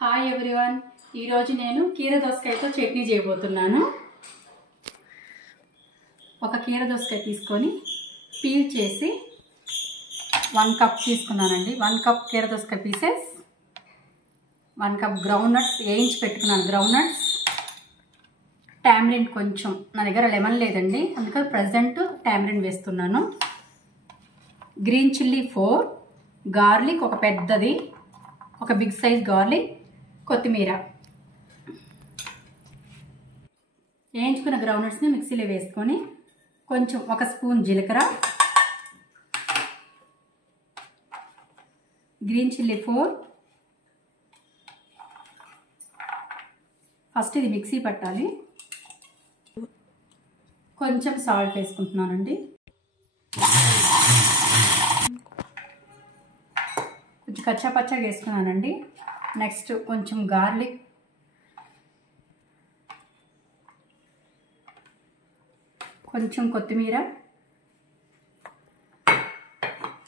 Hi everyone, ఈరోజు నేను కీర దోసకాయతో చట్నీ చేయబోతున్నాను. ఒక కీర దోసకాయ తీసుకొని పీల్ చేసి 1 కప్ తీసుకున్నానండి. 1 కప్ కీర దోసకాయ పీసెస్, 1 కప్ గ్రౌండ్ నట్స్ వేయించి పెట్టుకున్నాను. గ్రౌండ్ నట్స్, టామరిన్ కొంచెం, నా దగ్గర లెమన్ లేదండి అందుకని ప్రజెంట్ టామరిన్ వేస్తున్నాను. గ్రీన్ చిల్లీ 4, గార్లిక్ ఒక పెద్దది, ఒక బిగ్ సైజ్ గార్లిక్, కొత్తిమీర. వేయించుకున్న గ్రౌండ్నట్స్ని మిక్సీలో వేసుకొని కొంచెం 1 స్పూన్ జీలకర్ర, గ్రీన్ చిల్లీ 4, ఫస్ట్ ఇది మిక్సీ పట్టాలి. కొంచెం సాల్ట్ వేసుకుంటున్నానండి. కొంచెం కచ్చా పచ్చగా వేసుకున్నానండి. నెక్స్ట్ కొంచెం గార్లిక్, కొంచెం కొత్తిమీర,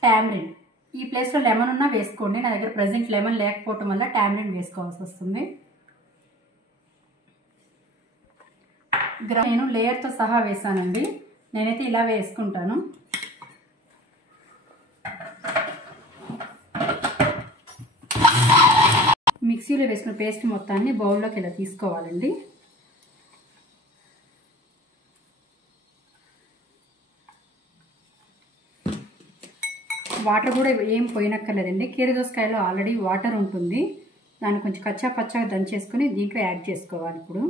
టామరిన్. ఈ ప్లేస్లో లెమన్ ఉన్నా వేసుకోండి, నా దగ్గర ప్రజెంట్ లెమన్ లేకపోవటం వల్ల టామరిన్ వేసుకోవాల్సి వస్తుంది. నేను లేయర్తో సహా వేసానండి, నేనైతే ఇలా వేసుకుంటాను. మిక్సీలో వేసుకున్న పేస్ట్ మొత్తాన్ని బౌల్లోకి ఇలా తీసుకోవాలండి. వాటర్ కూడా ఏం పోయినక్కర్లేదండి, కీర దోసకాయలో ఆల్రెడీ వాటర్ ఉంటుంది. దాన్ని కొంచెం కచ్చా పచ్చగా దంచేసుకొని దీంట్లో యాడ్ చేసుకోవాలి. ఇప్పుడు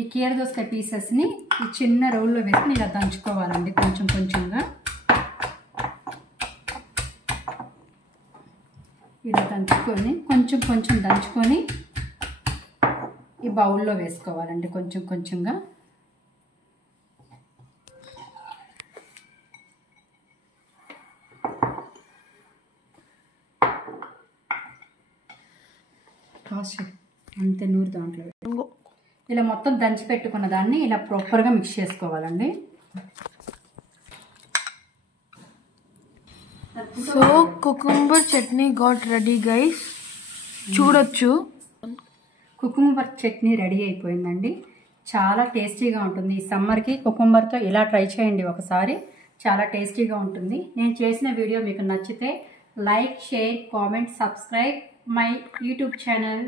ఈ కీర దోసకాయ పీసెస్ని ఈ చిన్న రోల్లో వేసుకుని ఇలా దంచుకోవాలండి. కొంచెం కొంచెంగా ఇలా దంచుకొని కొంచెం కొంచెం దంచుకొని ఈ బౌల్లో వేసుకోవాలండి. కొంచెం కొంచెంగా అంతే నూరు దాంట్లో ఇలా మొత్తం దంచి పెట్టుకున్న దాన్ని ఇలా ప్రాపర్గా మిక్స్ చేసుకోవాలండి. So cucumber chutney got ready guys, చూడొచ్చు. కుకుంబర్ చట్నీ రెడీ అయిపోయిందండి. చాలా టేస్టీగా ఉంటుంది. ఈ సమ్మర్కి కుకుంబర్తో ఇలా ట్రై చేయండి ఒకసారి, చాలా టేస్టీగా ఉంటుంది. నేను చేసిన వీడియో మీకు నచ్చితే like, share, comment, subscribe my YouTube channel.